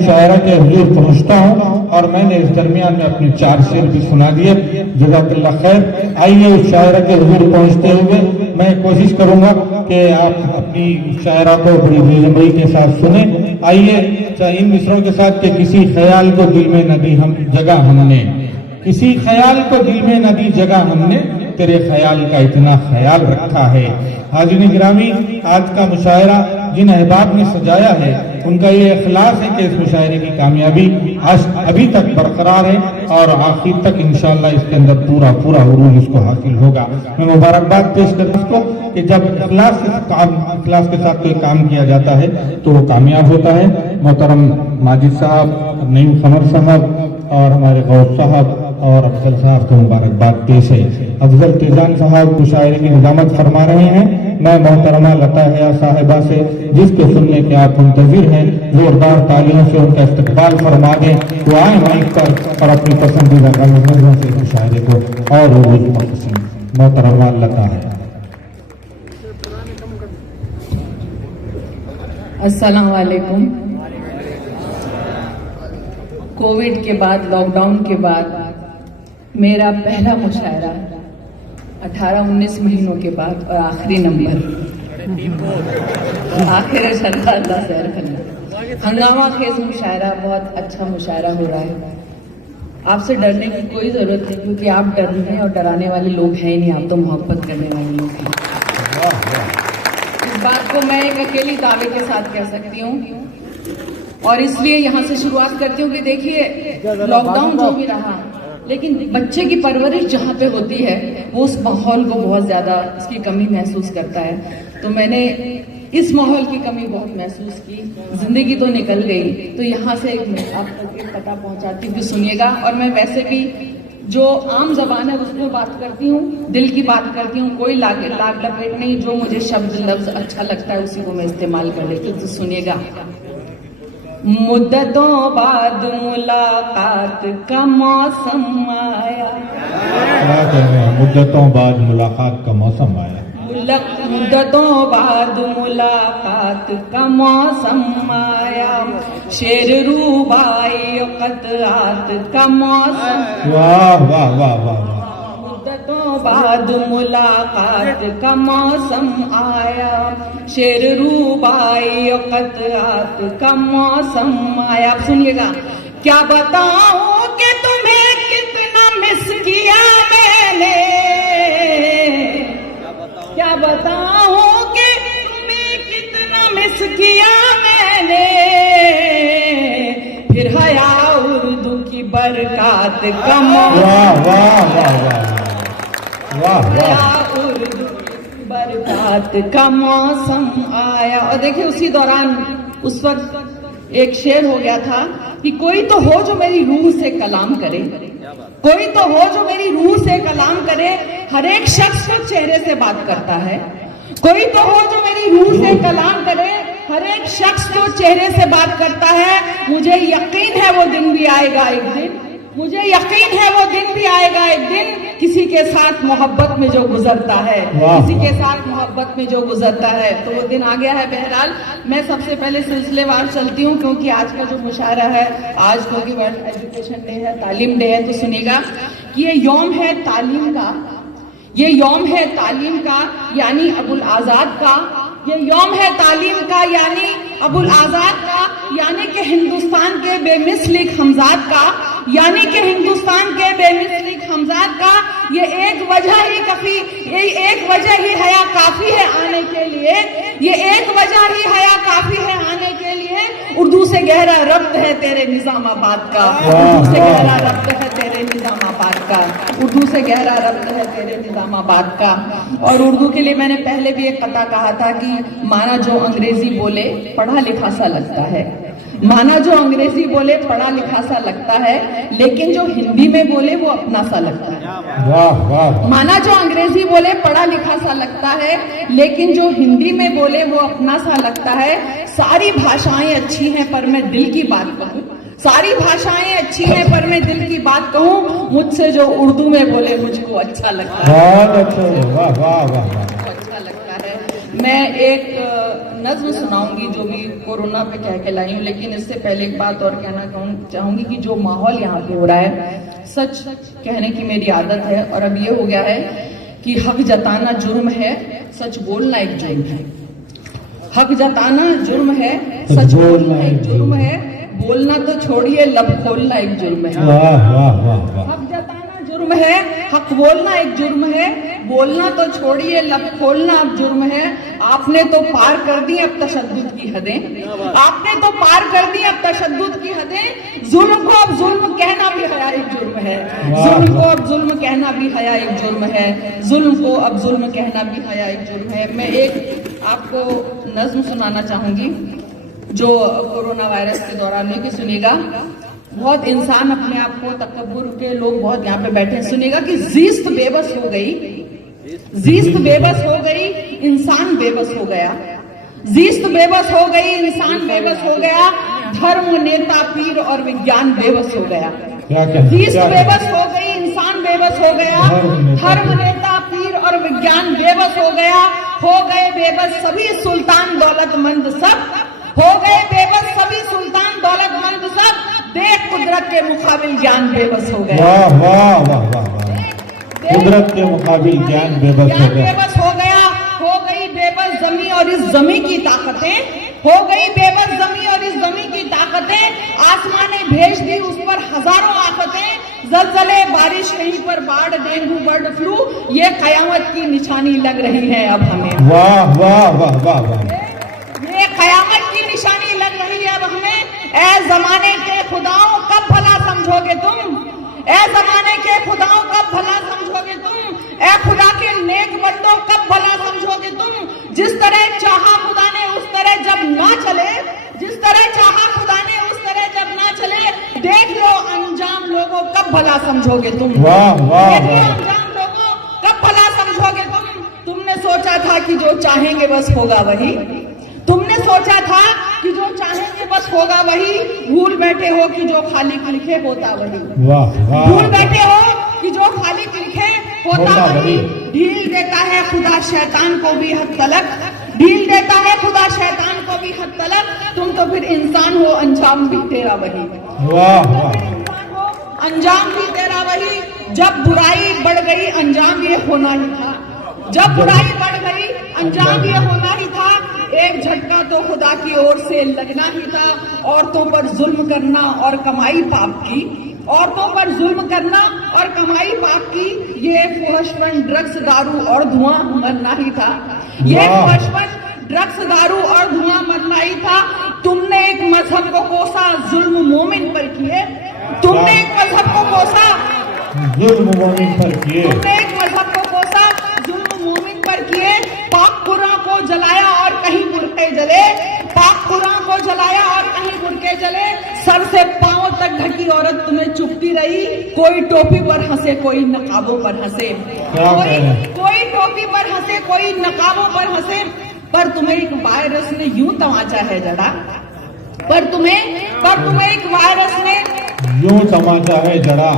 शायरा के हुजूर पहुंचता हूं और मैंने इस दरमियान में अपने 4 शेर भी सुना दिए। जज़ाकल्लाह खैर। आइए उस शायरा के हुजूर पहुंचते हुए मैं कोशिश करूंगा कि आप अपनी शायरा को बड़ी बेजबरी के साथ सुने। आइए इन मिसरों के साथ कि किसी ख्याल को दिल में न दी हम जगह हमने, किसी ख्याल को दिल में न दी जगह हमने, तेरे ख्याल का इतना ख्याल रखा है। हाज़िरीन गिरामी, आज का मुशायरा जिन अहबाब ने सजाया है उनका ये इखलास है कि इस मुशायरे की कामयाबी आज अभी तक बरकरार है और आखिर तक इंशाअल्लाह इसके अंदर पूरा पूरा उरूज इसको हासिल होगा। मैं मुबारकबाद पेश करता हूं उसको कि जब इखलास के साथ कोई काम किया जाता है तो वो कामयाब होता है। मोहतरम माजिद साहब, नईम खमर साहब और हमारे गौस साहब और अफजल साहब को मुबारकबाद पेश है। अफजल तेजान साहब मुशायरे की निजामत फरमा रहे हैं। मैं मोहतरमा लता हया साहिबा से जिसके सुनने के आप मुंतजिर हैं जोरदार तालियों से उनका इस्तकबाल फरमा दें। वो आए माइक पर और अपनी पसंदीदा गज़लों से मुशायरे को और मोहतरमा लता हया। अस्सलाम वालेकुम। कोविड के बाद, लॉकडाउन के बाद मेरा पहला मुशायरा 18-19 महीनों के बाद और आखिरी नंबर आखिर हंगामा खेज मुशायरा, बहुत अच्छा मुशायरा हो रहा है। आपसे डरने की कोई जरूरत नहीं क्योंकि आप डरने और डराने वाले लोग हैं ही नहीं, आप तो मोहब्बत करने वाले लोग हैं। इस बात को मैं एक अकेली दावे के साथ कह सकती हूँ और इसलिए यहाँ से शुरुआत करती हूँ कि देखिए लॉकडाउन जो भी रहा लेकिन बच्चे की परवरिश जहाँ पे होती है वो उस माहौल को बहुत ज्यादा उसकी कमी महसूस करता है। तो मैंने इस माहौल की कमी बहुत महसूस की। जिंदगी तो निकल गई, तो यहाँ से आपको एक पता पहुंचाती हूँ कि सुनिएगा। और मैं वैसे भी जो आम जबान है उसमें बात करती हूँ, दिल की बात करती हूँ, कोई लाग लपेट नहीं। जो मुझे शब्द लफ्ज अच्छा लगता है उसी को मैं इस्तेमाल कर लेती हूँ। तो सुनिएगा। मुद्दतों बाद मुलाकात का मौसम आया, मुद्दतों बाद मुलाकात का मौसम आया, मुद्दतों बाद मुलाकात का मौसम आया, शेर रूबाई कतरात का मौसम। वाह वाह वाह वाह। मुद्दतों बाद मुलाकात का मौसम आया, शेर रूबाई कतरात का मौसम आया। अब सुनिएगा। क्या बताऊं कि तुम्हें कितना मिस किया मैंने, क्या बताऊं कि तुम्हें कितना मिस किया मैंने, फिर हया उर्दू की बरकत का मौसम, उर्दू की बरकत का मौसम आया। और देखिए उसी दौरान उस वक्त एक शेर हो गया था कि कोई तो हो जो मेरी रूह से कलाम करे, कोई तो हो जो मेरी रूह से कलाम करे। हर एक शख्स को चेहरे से बात करता है, कोई तो हो जो मेरी रूह से कलाम करे। हर एक शख्स को चेहरे से बात करता है। मुझे यकीन है वो दिन भी आएगा एक दिन, मुझे यकीन है वो दिन भी आएगा एक दिन, किसी के साथ मोहब्बत में जो गुजरता है, किसी के साथ मोहब्बत में जो गुजरता है, तो वो दिन आ गया है। बहरहाल मैं सबसे पहले सिलसिलेवार चलती हूँ क्योंकि आज का जो मुशायरा है, आज क्योंकि वर्ल्ड एजुकेशन डे है, तालीम डे है। तो सुनिएगा कि ये यौम है तालीम का, ये यौम है तालीम का यानी अबुल आजाद का, ये यौम है तालीम का यानी अबुल आजाद का, यानी कि हिंदुस्तान के बेमिसलिक हमजाद का, यानी कि हिंदुस्तान के बेमिसलिक हमजाद का। ये एक वजह ही काफी, ये एक वजह ही हया काफी है आने के लिए, ये एक वजह ही हया काफी है आने के लिए। उर्दू से गहरा रब्त है तेरे निजामाबाद का, उर्दू से गहरा रब्त है तेरे निजामाबाद का, उर्दू से गहरा रब्त है तेरे निजामाबाद का। और उर्दू के लिए मैंने पहले भी एक कथा कहा था कि माना जो अंग्रेजी बोले पढ़ा लिखा सा लगता है, माना जो अंग्रेजी बोले पढ़ा लिखा सा लगता है, लेकिन जो हिंदी में बोले वो अपना सा लगता है। वाह वाह। माना जो अंग्रेजी बोले पढ़ा लिखा सा लगता है, लेकिन जो हिंदी में बोले वो अपना सा लगता है। सारी भाषाएं अच्छी हैं पर मैं दिल की बात कहूँ, सारी भाषाएं अच्छी हैं पर मैं दिल की बात कहूँ, मुझसे जो उर्दू में बोले मुझको अच्छा लगता है, बहुत अच्छा। वाह वाह वाह। अच्छा लगता है। मैं एक नज्म सुनाऊंगी जो भी कोरोना पे कह के लाई हूँ, लेकिन इससे पहले एक बात और कहना चाहूंगी कि जो माहौल यहाँ पे हो रहा है, सच कहने की मेरी आदत है और अब ये हो गया है कि हक जताना जुर्म है, सच बोलना एक जुर्म है। हक जताना जुर्म है, सच बोलना एक जुर्म है, बोलना तो छोड़िए लब खोलना एक जुर्म है। वाह वाह वाह वाह। हक जताना जुर्म है, हक बोलना एक जुर्म है, बोलना तो छोड़िए लब खोलना अब जुर्म है। आपने तो पार कर दी अब तशद्दुद की हदें, आपने तो पार कर दी अब तशद्दुद की हदें। जुल्म को अब जुल्म कहना भी हया एक जुर्म है, जुल्म को अब जुल्म कहना भी हया एक जुर्म है, जुल्म को अब जुल्म कहना भी हया एक जुर्म है। मैं एक आपको नज्म सुनाना चाहूंगी जो कोरोना वायरस के दौरान हुई, कि सुनिएगा। बहुत इंसान अपने आप को तकब्बुर के लोग बहुत यहाँ पे बैठे हैं, सुनिएगा कि जीस्त बेबस हो गई, जीस्त बेबस हो गई, इंसान बेबस हो गया, जीस्त बेबस हो गई, इंसान बेबस हो गया, धर्म नेता पीर और विज्ञान बेबस हो गया। जीस्त बेबस हो गई, इंसान बेबस हो गया, धर्म नेता पीर और विज्ञान बेबस हो गया। हो गए बेबस सभी सुल्तान दौलतमंद सब, हो गए बेबस सभी सुल्तान दौलतमंद सब, देख कुदरत के मुकाबिल ज्ञान बेबस हो गया। वाह वाह वाह वाह वाह। कुदरत के मुकाबिल ज्ञान बेबस हो गया, बेबस हो गया। हो गई बेबस जमी और इस जमी की ताकतें, हो गई बेबस जमी और इस जमी की ताकतें, आसमां ने भेज दी उस पर हजारों आफतें, जलजले बारिश कहीं पर बाढ़ डेंगू बर्ड फ्लू, ये कयामत की निशानी लग रही है अब हमें। वाह वाह वाह वाह वाह। ये कयामत की निशानी लग रही है अब हमें। ऐ जमाने के खुदाओं कब भला समझोगे तुम, ऐ जमाने के खुदाओं कब भला समझोगे तुम, ऐ खुदा के नेक बंदों कब भला समझोगे तुम। जिस तरह चाहा खुदा ने उस तरह जब ना चले, जिस तरह चाहा खुदा ने उस तरह जब ना चले, देख लो अंजाम लोगों कब भला समझोगे तुम। वाह वाह देख लो वाह। अंजाम लोगों कब भला समझोगे तुम। तुमने सोचा था कि जो चाहेंगे बस होगा वही, तुमने सोचा था कि जो चाहेंगे बस होगा वही, भूल बैठे हो कि जो खाली लिखे होता वही। वाह वाह। भूल बैठे हो कि जो खाली लिखे होता वही। ढील देता है खुदा शैतान को भी हद तलक, ढील देता है खुदा शैतान को भी हद तलक, तुम तो फिर इंसान हो अंजाम भी तेरा वही। वाह वाह। इंसान हो अंजाम भी तेरा वही। जब बुराई बढ़ गई अंजाम ये होना ही था, जब बुराई बढ़ गई अंजाम ये होना ही था। एक झटका तो खुदा की ओर से लगना ही था। औरतों पर जुल्म करना और कमाई पाप की, औरतों पर जुल्म करना और कमाई पाप की, ये फुहशपन ड्रग्स दारू और धुआं मरना ही था। ये फुहशपन ड्रग्स दारू और धुआं मरना ही था। तुमने एक मजहब को कोसा जुल्म मोमिन पर किए, तुमने एक मजहब को कोसा जुल्म मोमिन पर किए, तुमने एक मजहब को कोसा जुल्म मोमिन पर किए। पाक कुरान को जलाया और कहीं बुरके जले, पाक कुरान को जलाया और कहीं बुरके जले। सर से पांव तक ढकी औरत तुम्हें चुपती रही, कोई टोपी पर हंसे कोई नकाबों पर हंसे, कोई टोपी पर हंसे कोई नकाबों पर हंसे। पर तुम्हें एक वायरस ने यूं तमाचा है जड़ा, पर तुम्हें एक वायरस ने यूं तमाचा है जड़ा,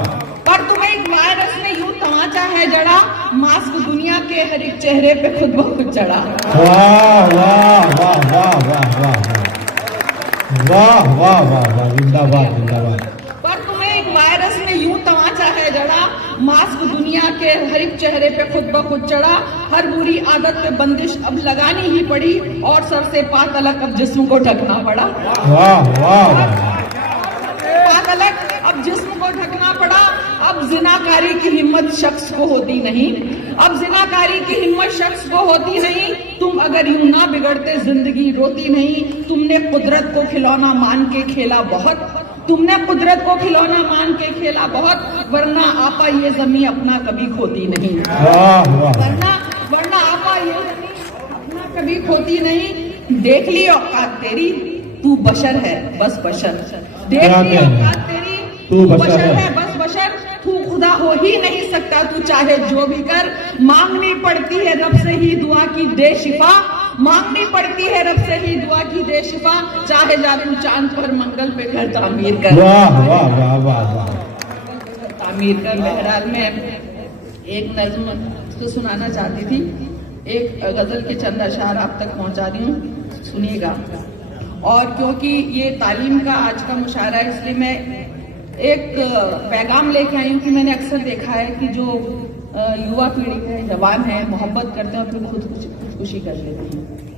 पर तुम्हें एक वायरस ने यूं तमाचा है जड़ा। मास्क दुनिया के हर एक चेहरे पे खुद ब खुद चढ़ा। वाह वाह वाह वाह वाह वाह वाह वाह वाह वाह। जिंदाबाद जिंदाबाद। पर तुम्हें एक वायरस ने यूं तमाचा है जड़ा, मास्क दुनिया के हर एक चेहरे पे खुद ब खुद चढ़ा। हर बुरी आदत पे बंदिश अब लगानी ही पड़ी और सर से पांव तलक अब जिस्म को ढकना पड़ा। वाह वाह वाह। पांव तलक अब जिस्म को ढकना पड़ा। अब जिनाकारी की हिम्मत शख्स को होती नहीं, अब जिनाकारी की हिम्मत शख्स को होती नहीं। तुम अगर यूं ना बिगड़ते जिंदगी रोती नहीं। तुमने कुदरत को खिलौना मान के खेला बहुत, तुमने कुदरत को खिलौना मान के खेला बहुत, वरना आपा ये जमीन अपना कभी खोती नहीं। वरना आपा ये जमीन अपना कभी खोती नहीं। देख ली औकात तेरी तू बशर है बस बशर, देख ली औकात तेरी तू बशर है बस बशर। तू खुदा हो ही नहीं सकता तू चाहे जो भी कर। मांगनी पड़ती है रब से ही दुआ की दे शिफा, मांगनी पड़ती है रब से ही दुआ की दे शिफा। चाहे जा तू चांद पर मंगल पे घर तामीर कर। वाह वाह वाह वाह वाह। तामीर कर। बहरहाल में एक नज्म तो सुनाना चाहती थी एक गजल के चंद अशआर आप तक पहुंचा रही हूँ, सुनिएगा। और क्योंकि ये तालीम का आज का मुशायरा है, इसलिए मैं एक पैगाम लेके आई हूँ कि मैंने अक्सर देखा है कि जो युवा पीढ़ी है, जवान है, मोहब्बत करते हैं और फिर खुदकुशी कर लेते हैं।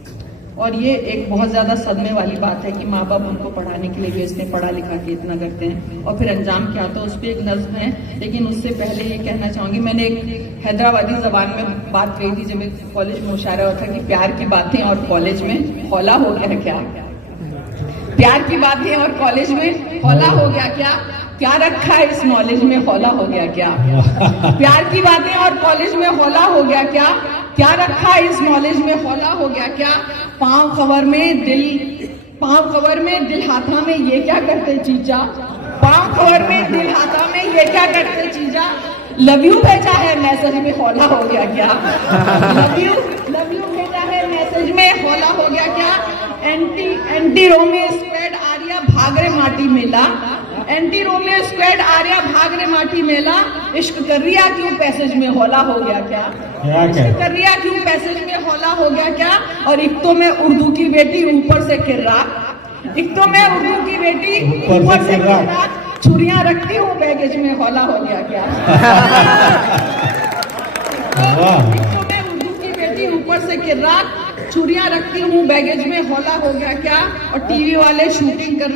और ये एक बहुत ज्यादा सदमे वाली बात है कि माँ बाप उनको पढ़ाने के लिए भेजते हैं, पढ़ा लिखा के इतना करते हैं और फिर अंजाम क्या होता है, उस पर एक नज्म है। लेकिन उससे पहले ये कहना चाहूंगी, मैंने एक हैदराबादी जबान में बात कही थी जब एक कॉलेज में मुशायरा हुआ था कि प्यार की बातें और कॉलेज में हौला हो गया क्या। प्यार की बातें और कॉलेज में हौला हो गया क्या रखा है इस नॉलेज में हौला हो गया क्या। प्यार की बातें और कॉलेज में हौला हो गया क्या रखा है इस नॉलेज में हौला हो गया क्या। पांव खबर में दिल हाथा में ये क्या करते चीजा। पांव खबर में दिल हाथा में ये क्या करते चीजा। लव यू भेजा है मैसेज में हौला हो गया क्या। लव यू भेजा है मैसेज में हौला हो गया क्या। Anti Romeo squad Arya Bhagare माटी मेला। Anti Romeo squad Arya Bhagare माटी मेला। इश्क कर रिया क्यों पैसेज में हौला हो गया क्या। इश्क कर रिया क्यों पैसेज में हौला हो गया क्या। और एक तो मैं उर्दू की बेटी ऊपर से किर्रा। एक तो मैं उर्दू की बेटी ऊपर से किर्रा। छुरियां रखती हूँ बैगेज में हौला हो गया क्या। एक तो मैं उर्दू की बेटी ऊपर से किर्रा। छुरियां रखती हूँ बैगेज में हौला हो गया क्या। और टीवी वाले शूटिंग कर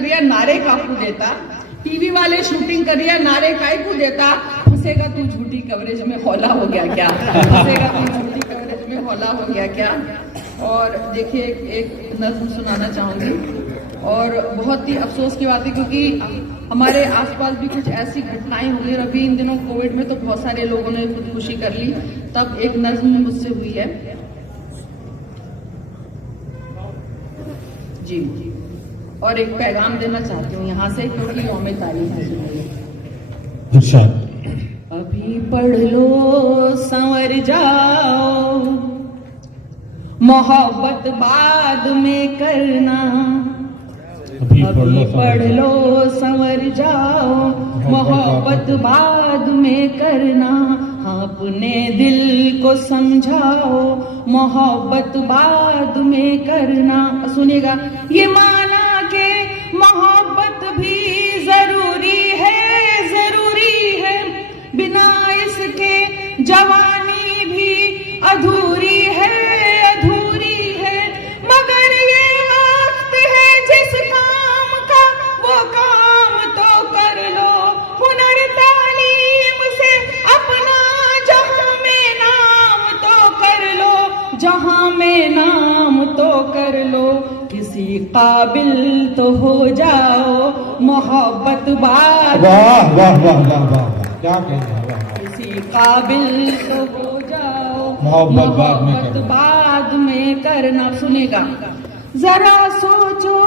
रिया नारे काकू देता। टीवी वाले शूटिंग कर रिया नारे काकू देता। फंसेगा तू झूठी कवरेज में हौला हो गया क्या। फंसेगा तू झूठी कवरेज में हौला हो गया क्या। और देखिए एक नज़्म सुनाना चाहूंगी और बहुत ही अफसोस की बात है क्योंकि हमारे आसपास भी कुछ ऐसी घटनाएं हो गई। अभी इन दिनों कोविड में तो बहुत सारे लोगों ने खुदकुशी कर ली, तब एक नज़्म मुझसे हुई है जी। और एक पैगाम देना चाहती हूँ यहाँ से क्योंकि यौम तालीम है। अभी पढ़ लो संवर जाओ, मोहब्बत बाद में करना। अभी पढ़ लो संवर जाओ, मोहब्बत बाद में करना। अपने दिल को समझाओ, मोहब्बत बाद में करना। सुनिएगा, ये माना के मोहब्बत भी जरूरी है, बिना इसके जवानी भी अधूरी है। मगर ये वक्त है जिस काम का वो काम तो कर लो। हुनर तालीम से अपना जहां में नाम तो कर लो, जहां में नाम तो कर लो। किसी काबिल तो हो जाओ, मोहब्बत बाद। वाह वाह वाह वाह वाह, क्या कहना है। किसी काबिल तो हो जाओ, मोहब्बत बाद में करना। सुनेगा, जरा सोचो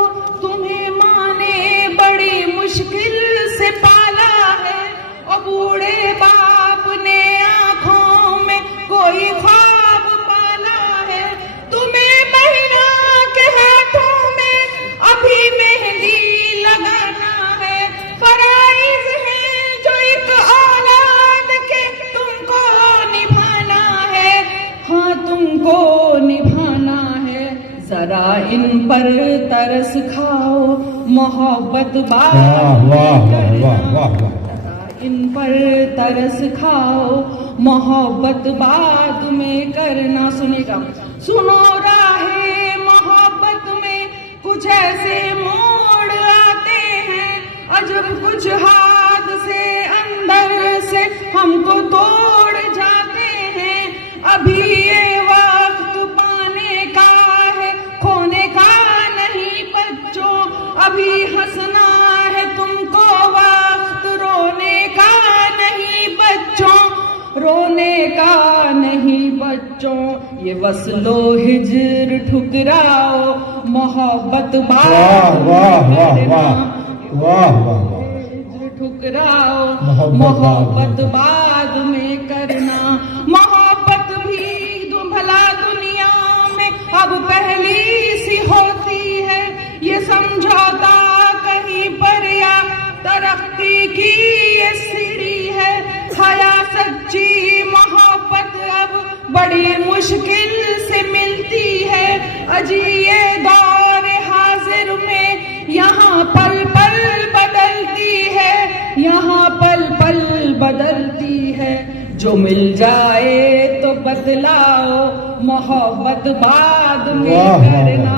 तुम्हें माँ ने बड़ी मुश्किल से पाला है और बूढ़े बाप ने आंखों में कोई ख्वाब पाला है। तुम्हें महिला के हाथों में अभी मेहंदी लगाना है। फराइज है जो एक औलाद के तुमको निभाना है। हाँ, तुमको निभाना है। जरा इन पर तरस खाओ, मोहब्बत बाद में करना। इन पर तरस खाओ, मोहब्बत बाद में करना। सुनेगा, सुनो राहे मोहब्बत में कुछ ऐसे मोड़ आते हैं, अजब कुछ हाथ से अंदर से हमको तोड़ जाते हैं। अभी ये वक्त पाने का है, खोने का नहीं बच्चों। अभी हंसना है तुमको, वक्त रोने का नहीं बच्चों, रोने का नहीं बच्चों। ये वस्लो हिज्र ठुकराओ, मोहब्बत बाद में करना। हिज्र ठुकराओ, मोहब्बत बाद में करना। मोहब्बत भी भला दुनिया में अब पहली सी होती है। ये समझौता कहीं पर या तरक्की की ये सीढ़ी है। हया सच्ची मोहब्बत बड़ी मुश्किल से मिलती है अजी ये दौर हाजिर में, यहाँ पल पल बदलती है, यहाँ पल पल बदलती है। जो मिल जाए तो बदलाओ, मोहब्बत बाद में करना।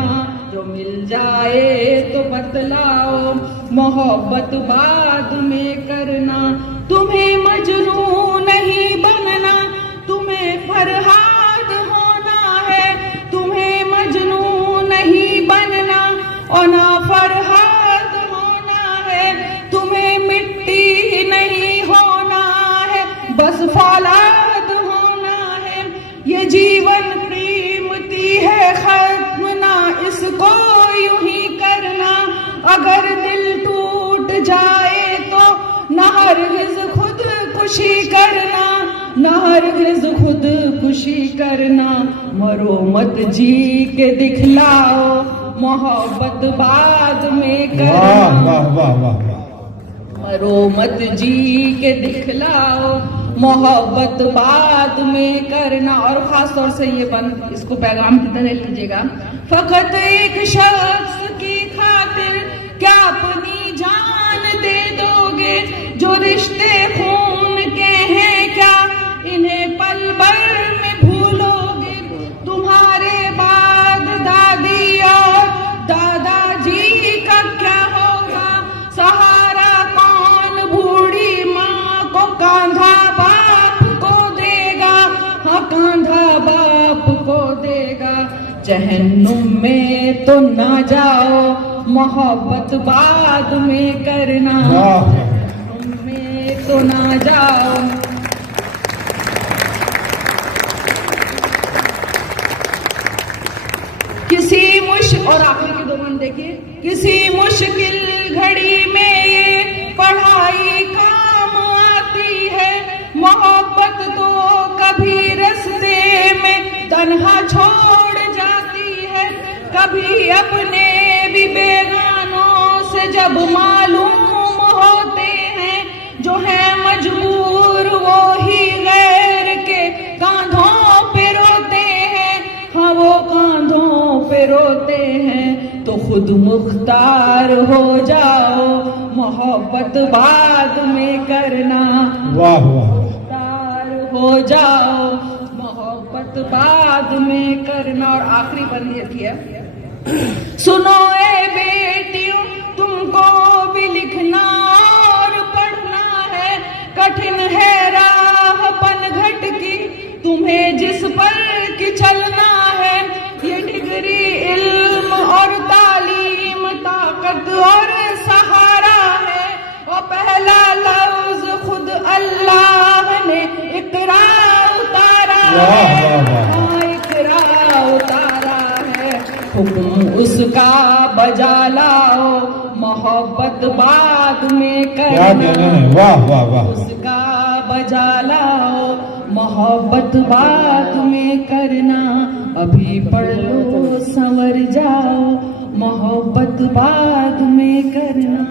जो मिल जाए तो बदलाओ, मोहब्बत बाद में करना। तुम्हें मजनू नहीं बनना, तुम्हें फरहाद होना है। तुम्हें मजनू नहीं बनना और ना फरहाद होना है। तुम्हें मिट्टी नहीं होना है, बस फौलाद होना है। ये जीवन कीमती है, खत्म ना इसको यूं ही करना। अगर दिल टूट जाए तो न हरगिज़ खुद खुशी करना, न हरगिज़ खुद खुशी करना। मरो मत जी के दिखलाओ, मोहब्बत बाद में करना। वाह वाह वाह वाह। मरो मत जी के दिखलाओ, मोहब्बत बाद में करना। और खास तौर से ये इसको पैगाम की तरह लीजिएगा। फकत एक शख्स की खातिर क्या अपनी जान दे दोगे? जो रिश्ते खून के हैं क्या इन्हें पल भर में भूलोगे? तुम्हारे बाद दादी और दादाजी का क्या होगा? सहारा कौन बूढ़ी माँ को? कांधा बाप को देगा, हाँ कांधा बाप को देगा। जहन्नुम में तो ना जाओ, मोहब्बत बाद में करना। जहन्नुम में तो ना जाओ। और आखिर के 2 मिनट देखिए। किसी मुश्किल घड़ी में ये पढ़ाई काम आती है। मोहब्बत तो कभी रास्ते में तन्हा छोड़ जाती है। कभी अपने भी बेगानों से जब मालूम होते हैं, जो है मजबूर वो ही गैर के कांधों पे रोते हैं। हाँ वो कांधों पे रोते हैं। तो खुद मुख्तार हो जाओ, मोहब्बत बाद में करना। वाह वाह। मुख्तार हो जाओ, मोहब्बत बाद में करना। और आखिरी बंदी है, सुनो ए बेटियों, तुमको भी लिखना और पढ़ना है। कठिन है राह पनघट की, तुम्हें जिस पर कि चलना है। ये डिग्री इल्म और तालीम, ताकत और सहारा है। और पहला लफ्ज खुद अल्लाह ने इकरा उतारा है। हाँ इकरा उतारा है। हुक्म उसका बजा लाओ, मोहब्बत बाद में करना। वाह वाह वाह। उसका बजा लाओ, मोहब्बत बाद में करना। अभी पढ़ लो संवर जाओ, मोहब्बत बाद में करना।